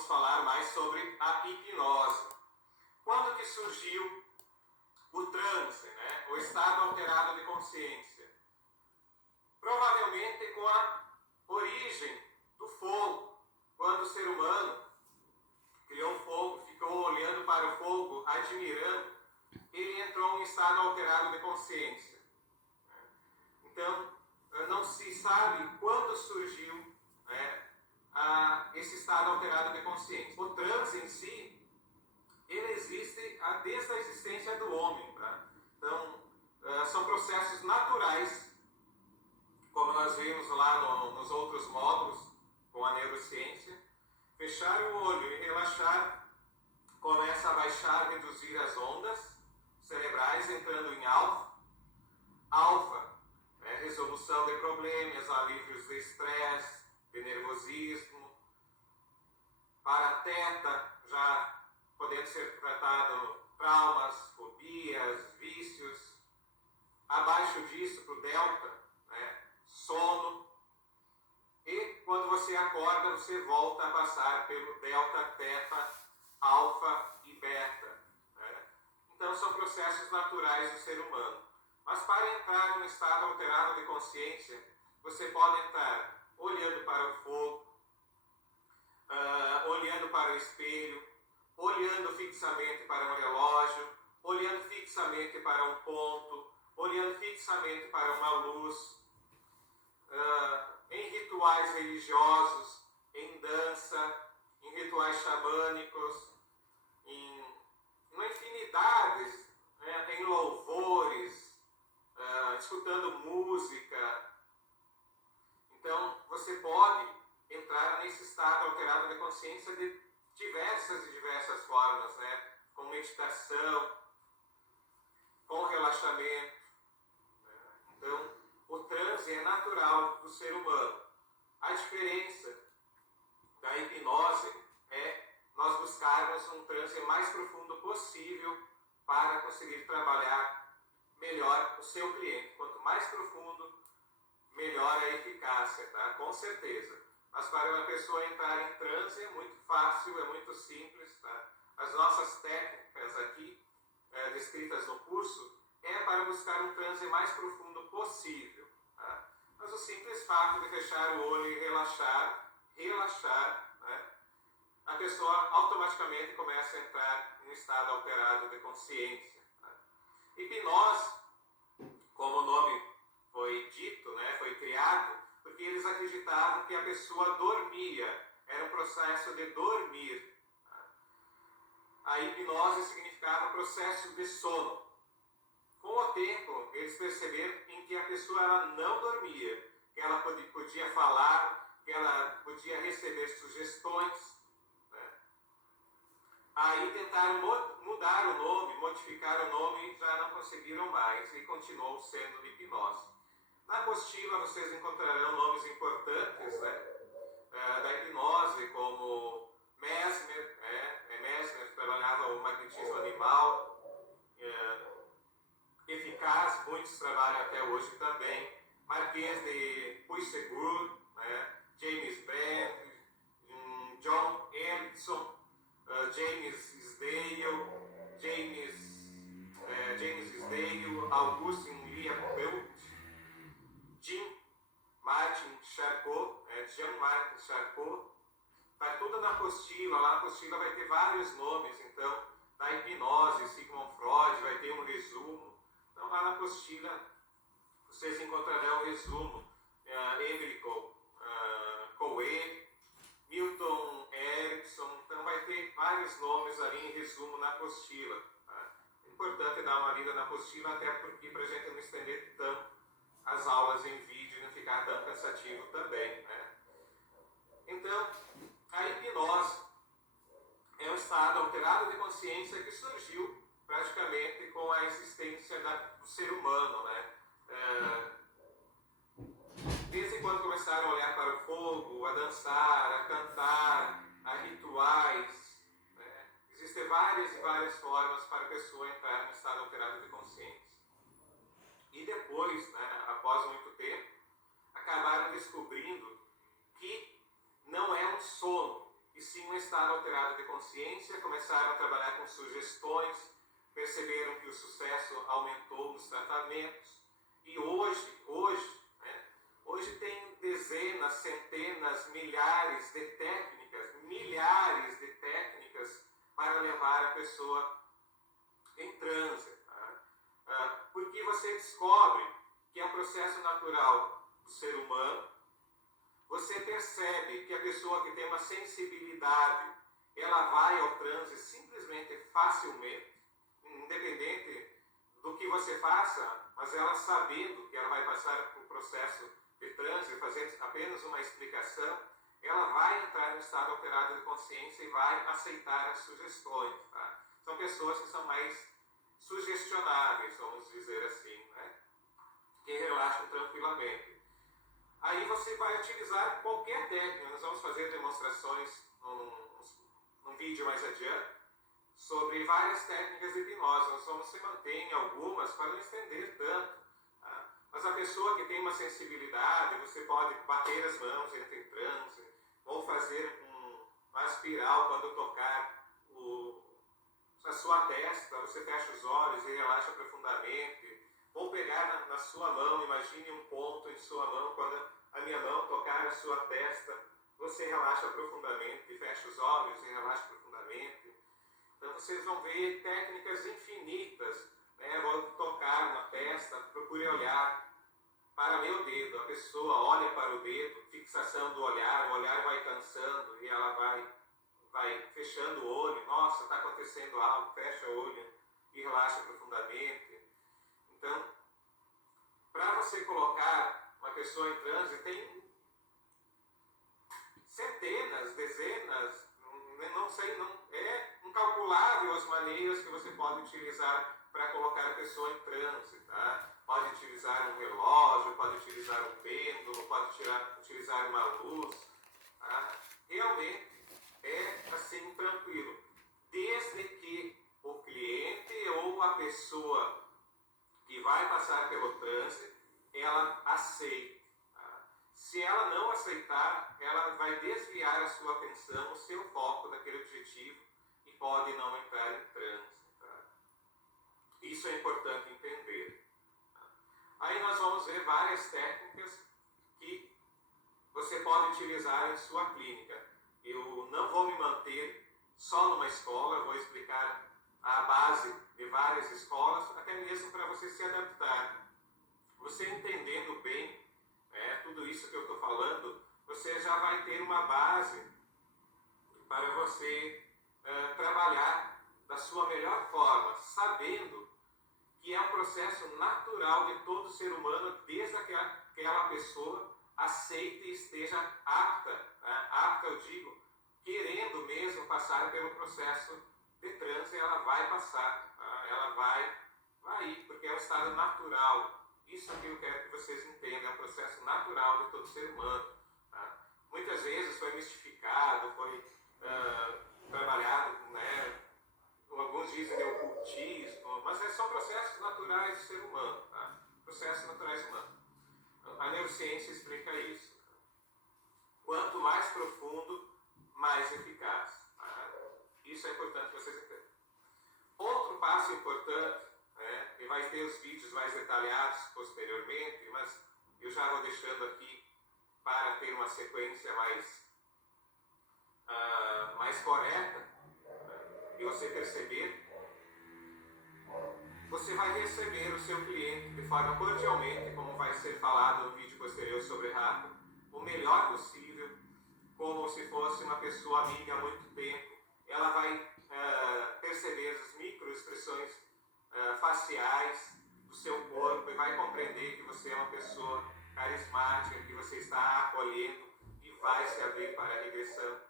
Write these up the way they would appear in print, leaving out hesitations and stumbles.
vamos falar mais sobre a hipnose. Quando que surgiu o transe, né? O estado alterado de consciência? Provavelmente com a origem do fogo. Quando o ser humano criou um fogo, ficou olhando para o fogo, admirando, ele entrou em estado alterado de consciência. Então, não se sabe quando surgiu, né, esse estado alterado de consciência. O transe em si, ele existe desde a existência do homem. Tá? Então, são processos naturais, como nós vimos lá nos outros módulos, com a neurociência. Fechar o olho e relaxar começa a baixar, reduzir as ondas cerebrais, entrando em alfa. Alfa, resolução de problemas, alívios de estresse, de nervosismo. Para teta, já podendo ser tratado traumas, fobias, vícios. Abaixo disso, para o delta, sono. E quando você acorda, você volta a passar pelo delta, teta, alfa e beta. Então são processos naturais do ser humano. Mas para entrar em um estado alterado de consciência, você pode entrar olhando para o fogo, olhando para o espelho, olhando fixamente para um relógio, olhando fixamente para um ponto, olhando fixamente para uma luz, em rituais religiosos, em dança, em rituais xamânicos, em uma infinidade, em louvores, escutando música. Então, você pode entrar nesse estado alterado de consciência de diversas formas, com meditação, com relaxamento. Então, o transe é natural do ser humano. A diferença da hipnose é nós buscarmos um transe mais profundo possível para conseguir trabalhar melhor o seu cliente. Quanto mais profundo, melhor a eficácia, tá? Com certeza. Mas para uma pessoa entrar em transe é muito fácil, é muito simples, tá? As nossas técnicas aqui, descritas no curso, é para buscar um transe mais profundo possível. Tá? Mas o simples fato de fechar o olho e relaxar, a pessoa automaticamente começa a entrar em um estado alterado de consciência. Tá? Hipnose, como o nome foi dito, foi criado, porque eles acreditavam que a pessoa dormia, era um processo de dormir. Tá? A hipnose significava processo de sono. Com o tempo, eles perceberam em que a pessoa ela não dormia, que ela podia falar, que ela podia receber sugestões. Aí tentaram mudar o nome, modificar o nome e já não conseguiram mais e continuou sendo hipnose. Na apostila vocês encontrarão nomes importantes da hipnose, como Mesmer, Mesmer trabalhava o magnetismo animal, eficaz, muitos trabalham até hoje também. Marquês de Puysegur, James Bent, John Erickson, James Sdale, Augustin Leopold, Jean-Martin Charcot, está tudo na apostila. Lá na apostila vai ter vários nomes, então, da hipnose, Sigmund Freud, vai ter um resumo. Então, lá na apostila, vocês encontrarão o resumo. Emerico Coué, Milton Erickson, então vai ter vários nomes ali em resumo na apostila. Tá? É importante dar uma lida na apostila, até porque para a gente não estender tanto as aulas em vídeo e não ficar tão cansativo também. Então, a hipnose é um estado alterado de consciência que surgiu praticamente com a existência do ser humano. Desde quando começaram a olhar para o fogo, a dançar, a cantar, a rituais, existem várias formas para a pessoa entrar no estado alterado de consciência. E depois, após muito tempo, acabaram descobrindo que não é um sono, e sim um estado alterado de consciência, começaram a trabalhar com sugestões, perceberam que o sucesso aumentou nos tratamentos, e hoje tem dezenas, centenas, milhares de técnicas para levar a pessoa em transe. Porque você descobre que é um processo natural do ser humano, você percebe que a pessoa que tem uma sensibilidade, ela vai ao transe simplesmente facilmente, independente do que você faça, mas ela sabendo que ela vai passar por processo de transe, fazer apenas uma explicação, ela vai entrar no estado alterado de consciência e vai aceitar as sugestões. Tá? São pessoas que são mais sugestionáveis, vamos dizer assim, né? Que relaxam tranquilamente. Aí você vai utilizar qualquer técnica. Nós vamos fazer demonstrações num vídeo mais adiante sobre várias técnicas de hipnose. Nós vamos se manter em algumas para não estender tanto. Tá? Mas a pessoa que tem uma sensibilidade, você pode bater as mãos, entra em transe, ou fazer uma espiral quando tocar a sua testa, você fecha os olhos e relaxa profundamente. Ou pegar na sua mão, imagine um ponto em sua mão, quando a minha mão tocar a sua testa, você relaxa profundamente, fecha os olhos e relaxa profundamente. Então vocês vão ver técnicas infinitas, né? Vou tocar na testa, procure olhar para meu dedo, a pessoa olha para o dedo, fixação do olhar, o olhar vai cansando e ela vai fechando o olho, nossa, está acontecendo algo, fecha o olho e relaxa profundamente. Então, para você colocar uma pessoa em transe, tem centenas, dezenas, não sei, é incalculável as maneiras que você pode utilizar para colocar a pessoa em transe, tá? Pode utilizar um relógio, pode utilizar um pêndulo, pode utilizar uma luz, tá? Realmente é assim tranquilo, desde que o cliente ou a pessoa que vai passar pelo transe, ela aceite. Tá? Se ela não aceitar, ela vai desviar a sua atenção, o seu foco daquele objetivo e pode não entrar em transe. Tá? Isso é importante entender. Tá? Aí nós vamos ver várias técnicas que você pode utilizar em sua clínica. Eu não vou me manter só numa escola, eu vou explicar a base de várias escolas, até mesmo para você se adaptar. Você entendendo bem tudo isso que eu estou falando, você já vai ter uma base para você trabalhar da sua melhor forma, sabendo que é um processo natural de todo ser humano, desde que aquela pessoa aceite e esteja apta, apta eu digo, querendo mesmo passar pelo processo de transe, ela vai passar, ela vai ir, porque é um estado natural. Isso que eu quero que vocês entendam, é um processo natural de todo ser humano. Tá? Muitas vezes foi mistificado, foi trabalhado, né? Alguns dizem que é ocultismo, mas são processos naturais do ser humano. Tá? Processos naturais humanos. A neurociência explica isso. Quanto mais profundo, mais eficaz. Tá? Isso é importante vocês entenderem. Outro passo importante, e vai ter os vídeos mais detalhados posteriormente, mas eu já vou deixando aqui para ter uma sequência mais correta, e você perceber, você vai receber o seu cliente de forma cordialmente, como vai ser falado no vídeo posterior sobre rato, o melhor possível, como se fosse uma pessoa amiga há muito tempo. Ela vai perceber as microexpressões faciais do seu corpo e vai compreender que você é uma pessoa carismática, que você está acolhendo e vai se abrir para a regressão.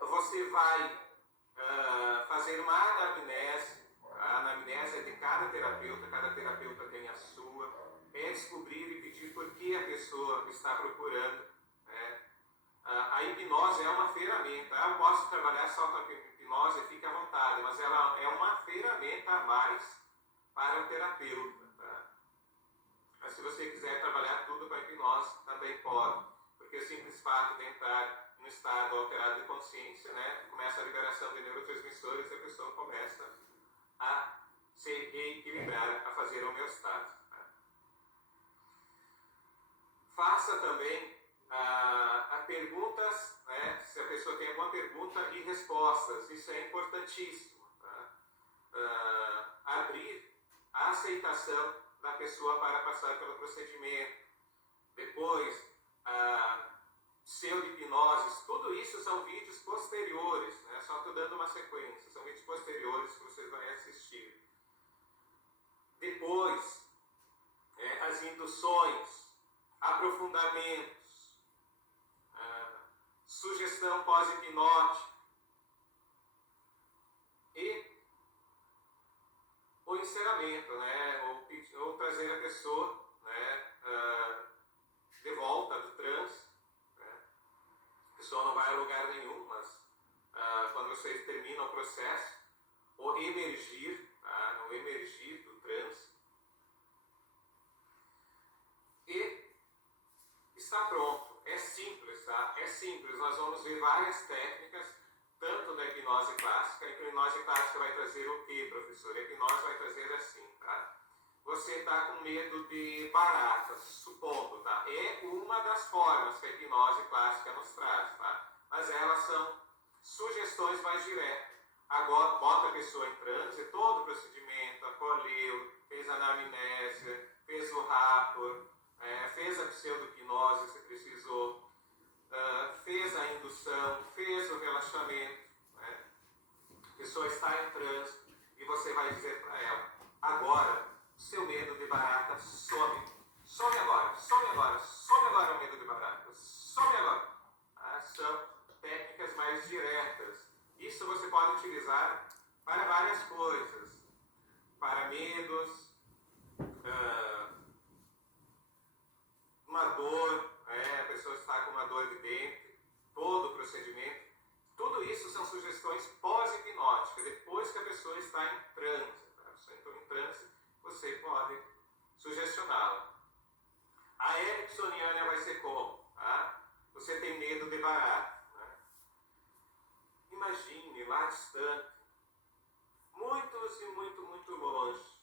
Você vai fazer uma anamnese. A anamnese é de cada terapeuta tem a sua. É descobrir e pedir por que a pessoa está procurando. A hipnose é uma ferramenta. Eu posso trabalhar só com a hipnose, fique à vontade, mas ela é uma ferramenta a mais para o terapeuta. Tá? Mas se você quiser trabalhar tudo com a hipnose, também pode, porque o simples fato de entrar no estado alterado consciência, né, começa a liberação de neurotransmissores e a pessoa começa a se equilibrar, a fazer homeostase. Né? Faça também a perguntas, né, se a pessoa tem alguma pergunta e respostas, isso é importantíssimo. Tá? Abrir a aceitação da pessoa para passar pelo procedimento. Depois, pseudo-hipnoses, tudo isso são vídeos posteriores, né? Só estou dando uma sequência, são vídeos posteriores que vocês vão assistir. Depois, as induções, aprofundamentos, sugestão pós-hipnótica e o encerramento, né? Ou trazer a pessoa, né, de volta do transe. Né? A pessoa não vai a lugar nenhum, mas quando vocês terminam o processo, o emergir, tá? O emergir do transe. E está pronto. É simples, tá? É simples. Nós vamos ver várias técnicas, tanto da hipnose clássica. A hipnose clássica vai trazer o quê, professor? A hipnose vai trazer assim, tá? Você está com medo de baratas, supondo, tá? É uma das formas que a hipnose clássica nos traz, tá? Mas elas são sugestões mais diretas. Agora, bota a pessoa em transe, todo o procedimento, acolheu, fez a anamnésia, fez o rapport, fez a pseudo-hipnose, se precisou, fez a indução, fez o relaxamento, né? A pessoa está em transe e você vai dizer para ela, agora, seu medo de barata some. Some agora, some agora, some agora o medo de barata, some agora. São técnicas mais diretas. Isso você pode utilizar para várias coisas. Para medos, uma dor, a pessoa está com uma dor de dente, todo o procedimento. Tudo isso são sugestões pós-hipnóticas, depois que a pessoa está em transe. Tá? A pessoa entrou em transe, você pode sugestioná-la. A ericksoniana vai ser como? Tá? Você tem medo de barata. Né? Imagine lá distante, muitos e muito longe,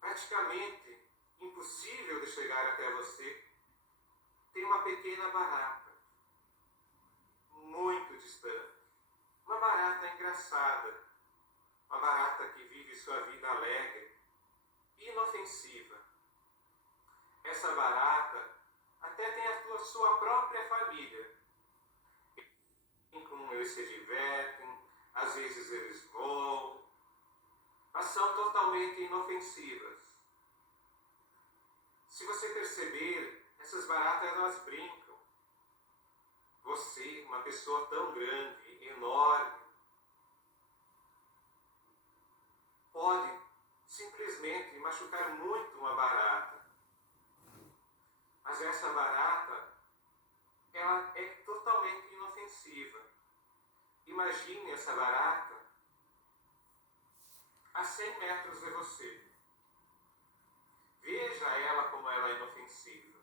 praticamente impossível de chegar até você, tem uma pequena barata, muito distante. Uma barata engraçada, uma barata que vive sua vida alegre, inofensiva. Essa barata até tem a sua própria família. Eles se divertem, às vezes eles voam, mas são totalmente inofensivas. Se você perceber, essas baratas elas brincam. Você, uma pessoa tão grande, enorme, pode simplesmente machucar muito uma barata. Mas essa barata, ela é totalmente inofensiva. Imagine essa barata a 100 metros de você. Veja ela como ela é inofensiva.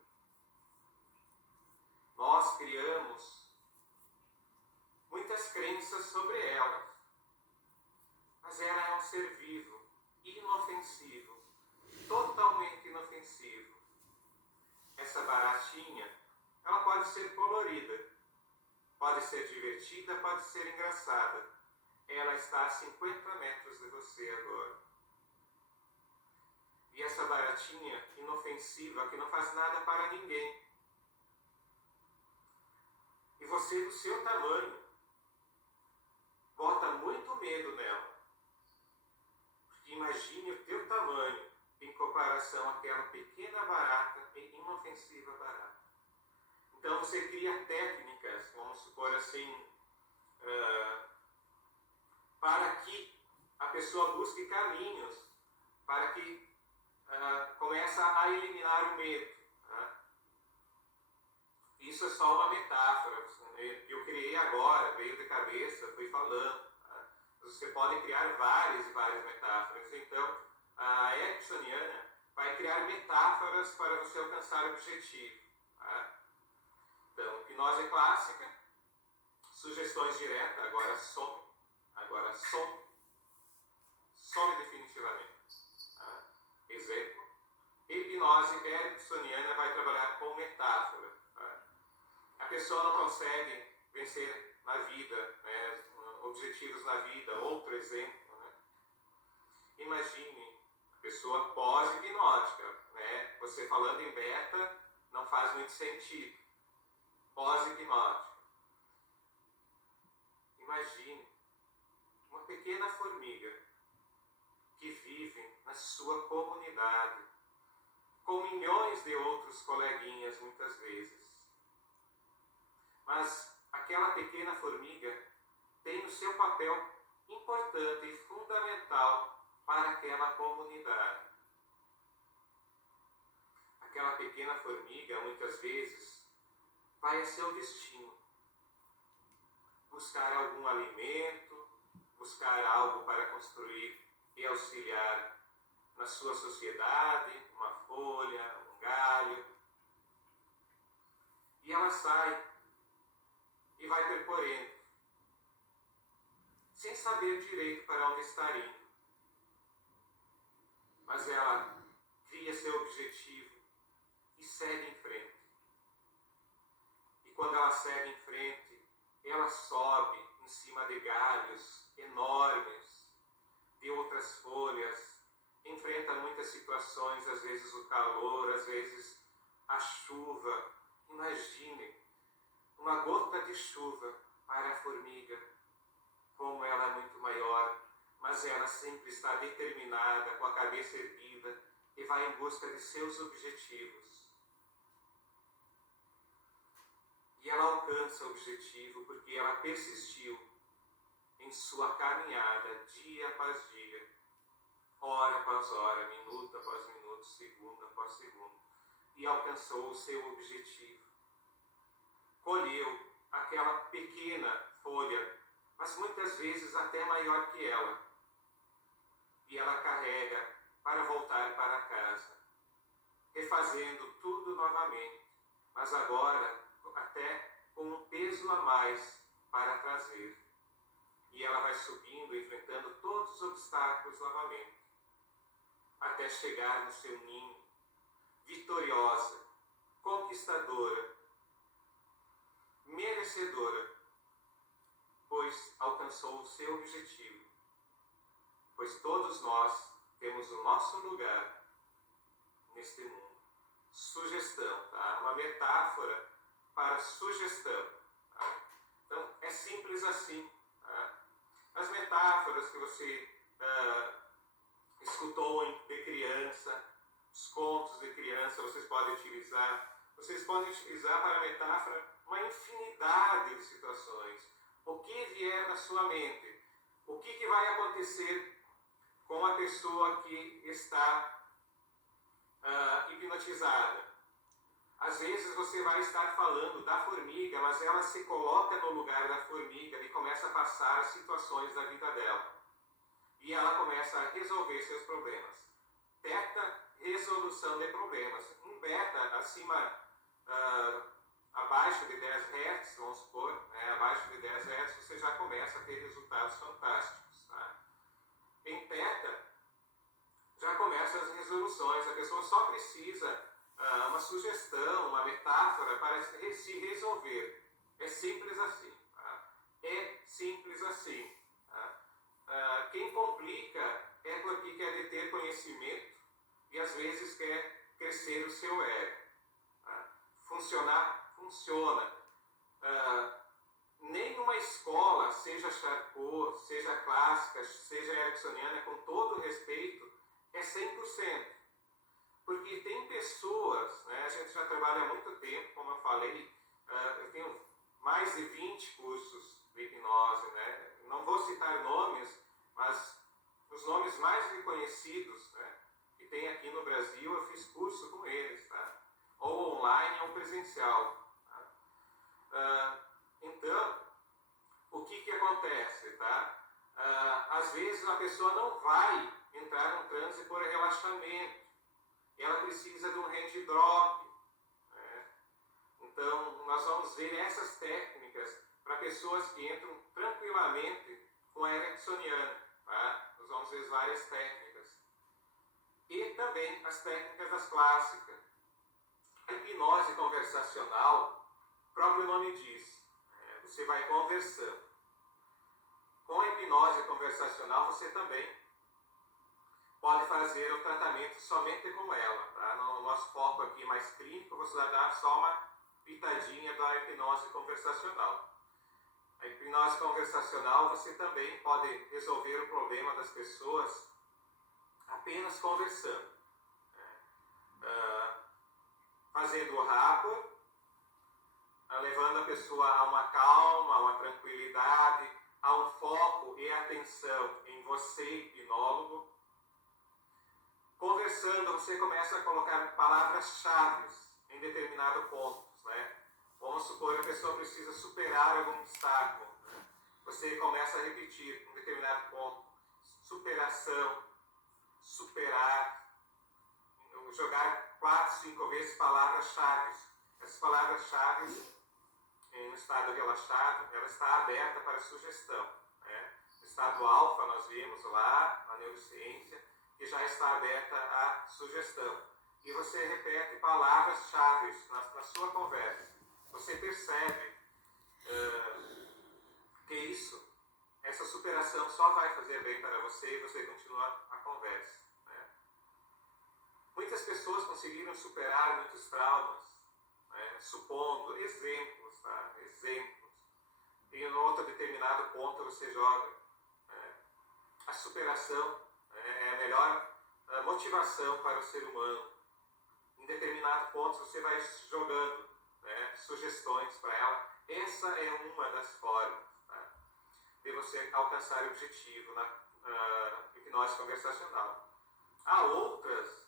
Nós criamos muitas crenças sobre elas. Mas ela é um ser vivo, inofensivo, totalmente inofensivo. Essa baratinha, ela pode ser colorida, pode ser divertida, pode ser engraçada. Ela está a 50 metros de você agora. E essa baratinha inofensiva, que não faz nada para ninguém. E você, do seu tamanho, bota muito medo nela. Porque imagine o teu tamanho em comparação àquela pequena barata e inofensiva barata. Então você cria técnicas, vamos supor assim, para que a pessoa busque caminhos, para que comece a eliminar o medo. Né? Isso é só uma metáfora que eu criei agora, veio de cabeça, fui falando. Né? Você pode criar várias e várias metáforas. Então, a ericksoniana vai criar metáforas para você alcançar o objetivo. Tá? Então, hipnose clássica, sugestões diretas, agora some. Agora some. Some definitivamente. Tá? Exemplo. Hipnose ericksoniana vai trabalhar com metáfora. Tá? A pessoa não consegue vencer na vida, né, objetivos na vida. Outro exemplo. Né? Imagine a pessoa pós-hipnótica. Né? Você falando em beta não faz muito sentido. Pós-hipnótica. Imagine uma pequena formiga que vive na sua comunidade, com milhões de outros coleguinhas muitas vezes. Mas aquela pequena formiga tem o seu papel importante e fundamental para aquela comunidade. Aquela pequena formiga, muitas vezes, vai a seu destino. Buscar algum alimento, buscar algo para construir e auxiliar na sua sociedade, uma folha, um galho. E ela sai e vai percorrendo, sem saber direito para onde está indo. Mas ela cria seu objetivo e segue em frente. E quando ela segue em frente, ela sobe em cima de galhos enormes, de outras folhas, enfrenta muitas situações, às vezes o calor, às vezes a chuva. Imagine uma gota de chuva para a formiga, como ela é muito maior, mas ela sempre está determinada, com a cabeça erguida, e vai em busca de seus objetivos. E ela alcança o objetivo porque ela persistiu em sua caminhada, dia após dia, hora após hora, minuto após minuto, segundo após segundo, e alcançou o seu objetivo. Colheu aquela pequena folha, mas muitas vezes até maior que ela, e ela carrega para voltar para casa, refazendo tudo novamente, mas agora até com um peso a mais para trazer. E ela vai subindo, enfrentando todos os obstáculos novamente, até chegar no seu ninho, vitoriosa, conquistadora, merecedora, pois alcançou o seu objetivo. Pois todos nós temos o nosso lugar neste mundo. Sugestão, tá? Uma metáfora para sugestão. Tá? Então, é simples assim. Tá? As metáforas que você escutou de criança, os contos de criança, vocês podem utilizar. Vocês podem utilizar para metáfora uma infinidade de situações. O que vier na sua mente, o que vai acontecer com a pessoa que está hipnotizada. Às vezes você vai estar falando da formiga, mas ela se coloca no lugar da formiga e começa a passar situações da vida dela. E ela começa a resolver seus problemas. Teta, resolução de problemas. Um beta, abaixo de 10 Hz, vamos supor, né? Abaixo de 10 Hz você já começa a ter resultados fantásticos. Tá? Em teta, já começam as resoluções. A pessoa só precisa uma sugestão, uma metáfora para se resolver. É simples assim. Tá? É simples assim. Tá? Quem complica é porque quer ter conhecimento e às vezes quer crescer o seu ego. Tá? Funcionar, funciona. Nenhuma escola, seja Charcot, seja clássica, seja ericksoniana, com todo respeito, é 100%. Porque tem pessoas, né, a gente já trabalha há muito tempo, como eu falei, eu tenho mais de 20 cursos de hipnose, né? Não vou citar nomes, mas os nomes mais reconhecidos, né, que tem aqui no Brasil, eu fiz curso com eles, tá? Ou online ou presencial. Tá? Então, o que acontece? Tá? Às vezes a pessoa não vai entrar num transe por relaxamento. Ela precisa de um hand drop. Né? Então, nós vamos ver essas técnicas para pessoas que entram tranquilamente com a ericksoniana. Tá? Nós vamos ver várias técnicas. E também as técnicas das clássicas. A hipnose conversacional, o próprio nome diz, você vai conversando. Com a hipnose conversacional, você também pode fazer o tratamento somente com ela. Tá? No nosso foco aqui mais clínico, você vai dar só uma pitadinha da hipnose conversacional. A hipnose conversacional, você também pode resolver o problema das pessoas apenas conversando. Fazendo o rapport, levando a pessoa a uma calma, a uma tranquilidade, a um foco e atenção em você, hipnólogo. Conversando, você começa a colocar palavras-chave em determinado ponto. Né? Vamos supor que a pessoa precisa superar algum obstáculo. Né? Você começa a repetir um determinado ponto. Superação, superar, jogar 4, 5 vezes palavras-chave. Essas palavras-chave, em um estado relaxado, ela está aberta para sugestão. Né? No estado alfa, nós vimos lá, na neurociência, que já está aberta à sugestão. E você repete palavras-chave na sua conversa. Você percebe que essa superação só vai fazer bem para você e você continua a conversa. Né? Muitas pessoas conseguiram superar muitos traumas, né? Supondo exemplos, tá? Exemplos. E em outro determinado ponto você joga. Né? A superação é a melhor motivação para o ser humano. Em determinado ponto você vai jogando, né, sugestões para ela. Essa é uma das formas, tá, de você alcançar o objetivo na hipnose conversacional. Há outras,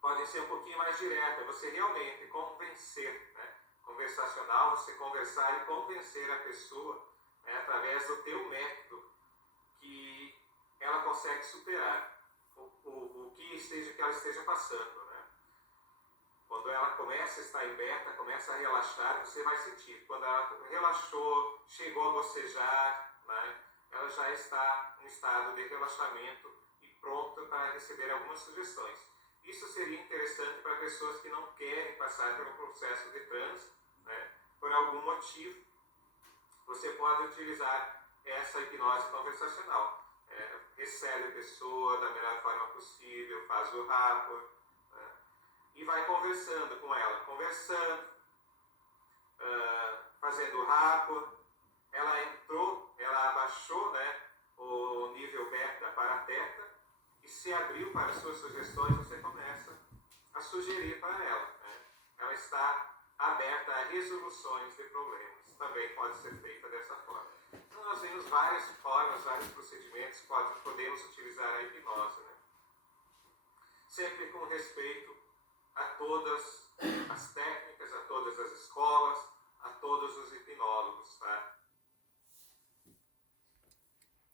podem ser um pouquinho mais diretas, você realmente convencer, né, conversacional, você conversar e convencer a pessoa, né, através do teu método, que ela consegue superar o que ela esteja passando. Né? Quando ela começa a estar em beta, começa a relaxar, você vai sentir. Quando ela relaxou, chegou a bocejar, né? Ela já está em estado de relaxamento e pronta para receber algumas sugestões. Isso seria interessante para pessoas que não querem passar pelo processo de transe, né? Por algum motivo. Você pode utilizar essa hipnose conversacional. Recebe a pessoa da melhor forma possível, faz o rapport, né? E vai conversando com ela, fazendo o rapport. Ela entrou, ela abaixou, né, o nível beta para teta e se abriu para as suas sugestões. Você começa a sugerir para ela. Né? Ela está aberta a resoluções de problemas. Também pode ser feita dessa forma. Então, nós vemos várias formas, vários procedimentos que podemos utilizar a hipnose. Né? Sempre com respeito a todas as técnicas, a todas as escolas, a todos os hipnólogos. Tá?